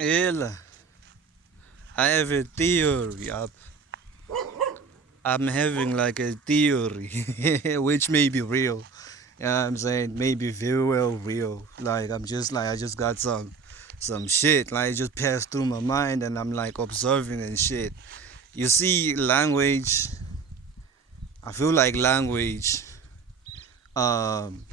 Ela, I have a theory. I'm having like a theory, which may be real. You know what I'm saying? Maybe very well real. Like I'm just like I just got some shit like just passed through my mind and I'm like observing and shit. You see, language. I feel like language um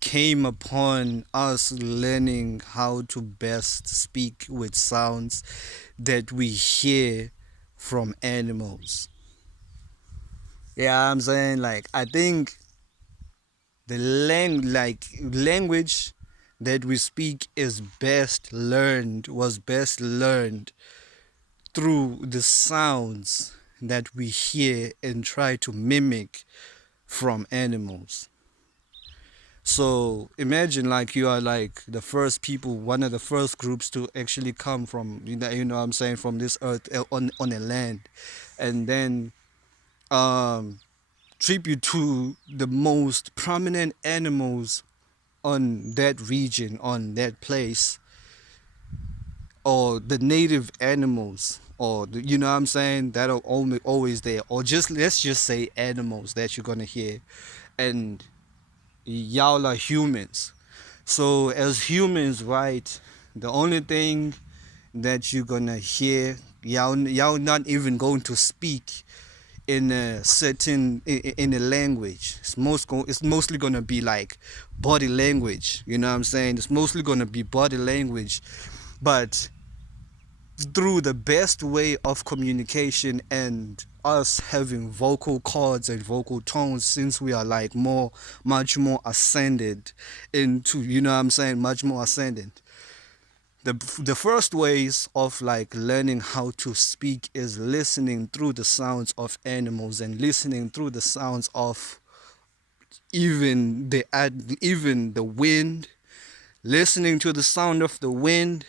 came upon us learning how to best speak with sounds that we hear from animals. Yeah, I'm saying like I think the language that we speak is best learned was best learned through the sounds that we hear and try to mimic from animals. So imagine like you are like the first people, one of the first groups to actually come from you know what I'm saying, from this earth on a land, and then um tribute to the most prominent animals on that region, on that place, or the native animals, or you know what I'm saying, that are only always there, or just let's just say animals that you're gonna hear, and y'all are humans. So as humans, right, the only thing that you're gonna hear, y'all not even going to speak in a certain in a language. It's mostly gonna be like body language. You know what I'm saying? It's mostly gonna be body language, but through the best way of communication and us having vocal cords and vocal tones, since we are like much more ascended into, you know what I'm saying, much more ascendant. The first ways of like learning how to speak is listening through the sounds of animals and listening through the sounds of even the wind, listening to the sound of the wind,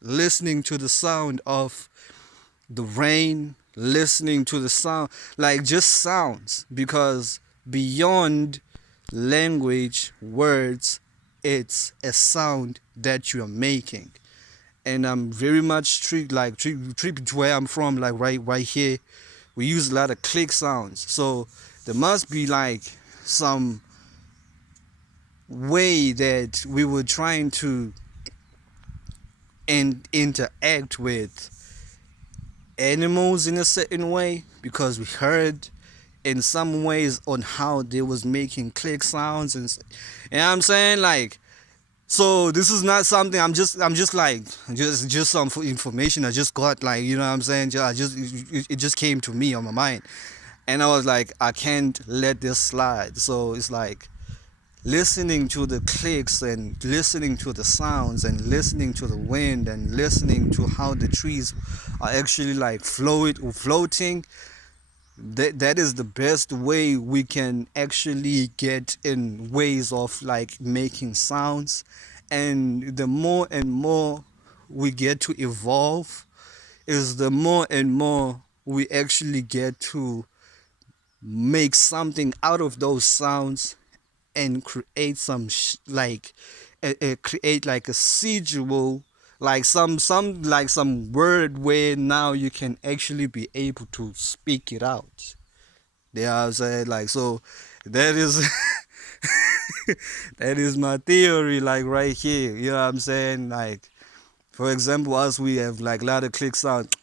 listening to the sound of the rain, listening to the sound, like just sounds, because beyond language, words, it's a sound that you're making. And I'm very much tripped to where I'm from, like right here, we use a lot of click sounds. So there must be like some way that we were trying to interact with animals in a certain way, because we heard in some ways on how they was making click sounds and I'm saying like, so this is not something I'm just like just some information I just got, like, you know what I'm saying, it just came to me on my mind, and I was like, I can't let this slide. So it's like listening to the clicks and listening to the sounds and listening to the wind and listening to how the trees are actually like floating. That is the best way we can actually get in ways of like making sounds. And the more and more we get to evolve, is the more and more we actually get to make something out of those sounds and create create like a sigil, like some word where now you can actually be able to speak it out. Yeah, I'm saying like, so that is that is my theory, like right here. You know what I'm saying? Like, for example, us we have like a lot of click sound.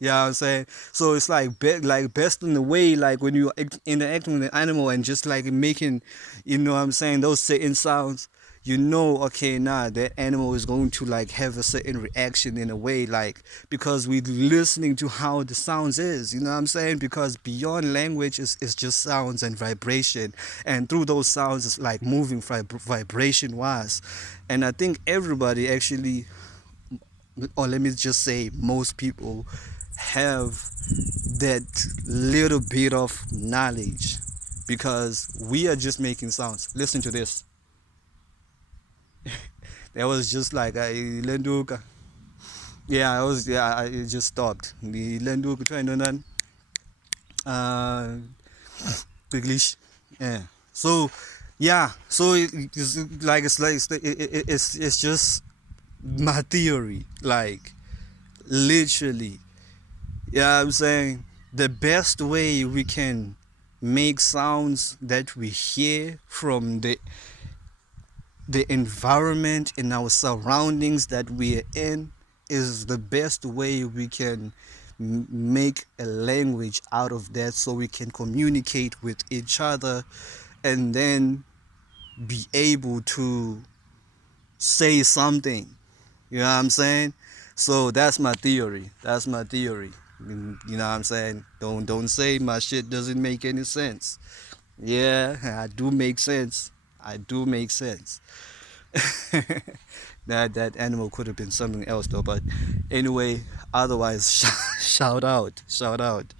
You know what I'm saying? So it's like best in the way, like when you interacting with an animal and just like making, you know what I'm saying, those certain sounds, you know, okay, nah, that animal is going to like have a certain reaction in a way, like, because we listening to how the sounds is, you know what I'm saying? Because beyond language is just sounds and vibration, and through those sounds it's like moving vibration wise. And I think everybody actually, or let me just say most people, have that little bit of knowledge, because we are just making sounds. Listen to this. That was just like lenduka. Yeah, I was, it just stopped. The lenduka trying to uh English. Yeah. So Yeah, so it's just my theory, like literally. Yeah, I'm saying the best way we can make sounds that we hear from the environment and our surroundings that we are in is the best way we can make a language out of that, so we can communicate with each other and then be able to say something. You know what I'm saying? So that's my theory. That's my theory. You know what I'm saying? Don't say my shit doesn't make any sense. Yeah, I do make sense. I do make sense. That animal could have been something else though, but anyway, otherwise shout out. Shout out.